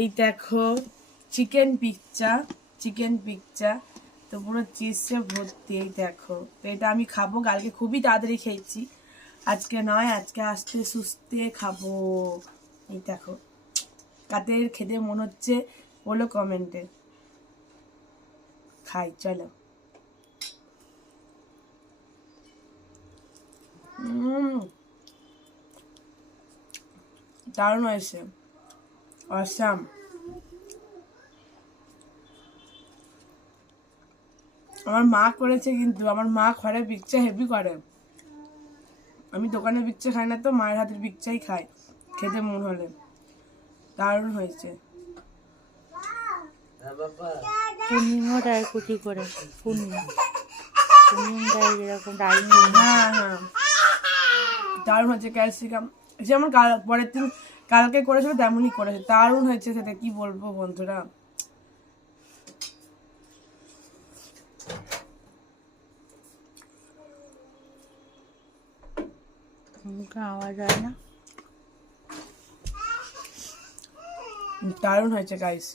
এই দেখো চিকেন পিকচা তো পুরো চিজে ভর্তি। এই দেখো, তো এটা আমি খাবো। কালকে খুবই তাড়াতাড়ি খেয়েছি, আজকে নয়, আজকে আস্তে সুস্তে খাবো। এই দেখো, কাদের খেতে মন হচ্ছে বলো কমেন্টে, খাই চলো। দারুণ হয়েছে, অসাম। আমার মা করেছে, কিন্তু আমার মা ঘরে পিকচা হেভি করে। আমি দোকানে পিকচা খাই না, তো মায়ের হাতের পিকচাই খাই খেতে মন হলে। দারুণ হয়েছে। পূর্ণিমা দেয় কুচি করে, পূর্ণিমা দেয় যেরকম ডাইনিং। হ্যাঁ হ্যাঁ, দারুণ হয়েছে। ক্যালসিয়াম যেমন পরের দিন কালকে করেছিল তেমনই করেছে, দারুণ হয়েছে সেটা, কি বলবো বন্ধুরা। মুখে আওয়াজ হয় না। দারুণ হয়েছে গাইস।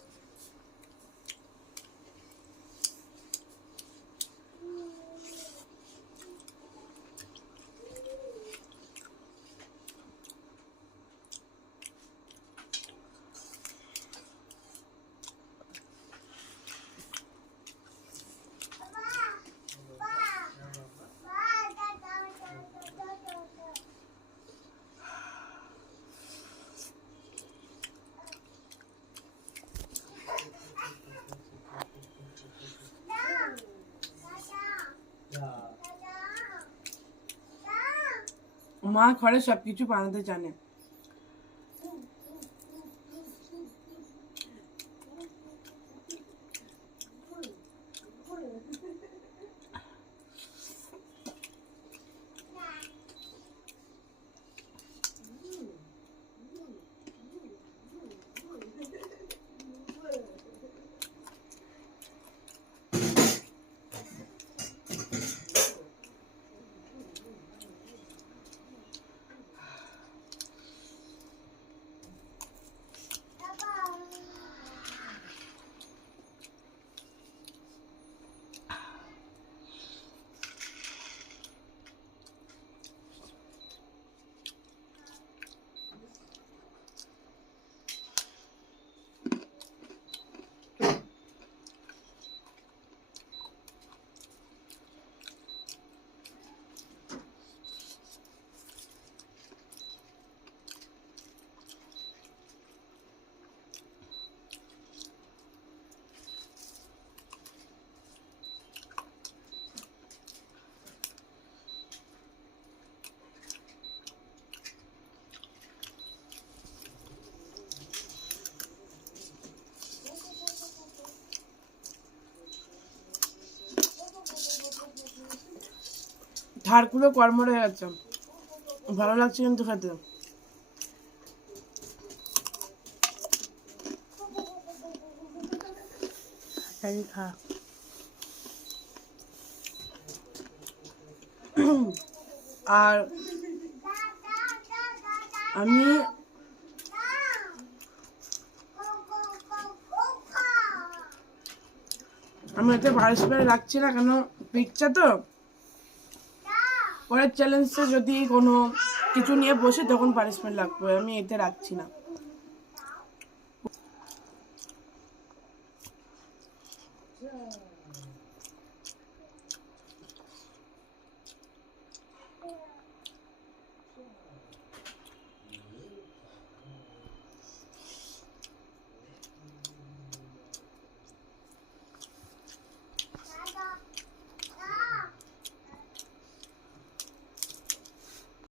মা ঘরে সবকিছু বানাতে জানে। ঝাড়গুলো কর্মরে হয়ে যাচ্ছে, ভালো লাগছে কিন্তু খেতে। খা। আর আমি এতে পার্টিসিপেট রাখছি না, কেন পিকচা তো পরের চ্যালেঞ্জে যদি কোনো কিছু নিয়ে বসে তখন পানিশমেন্ট লাগবে, আমি এতে রাখছি না।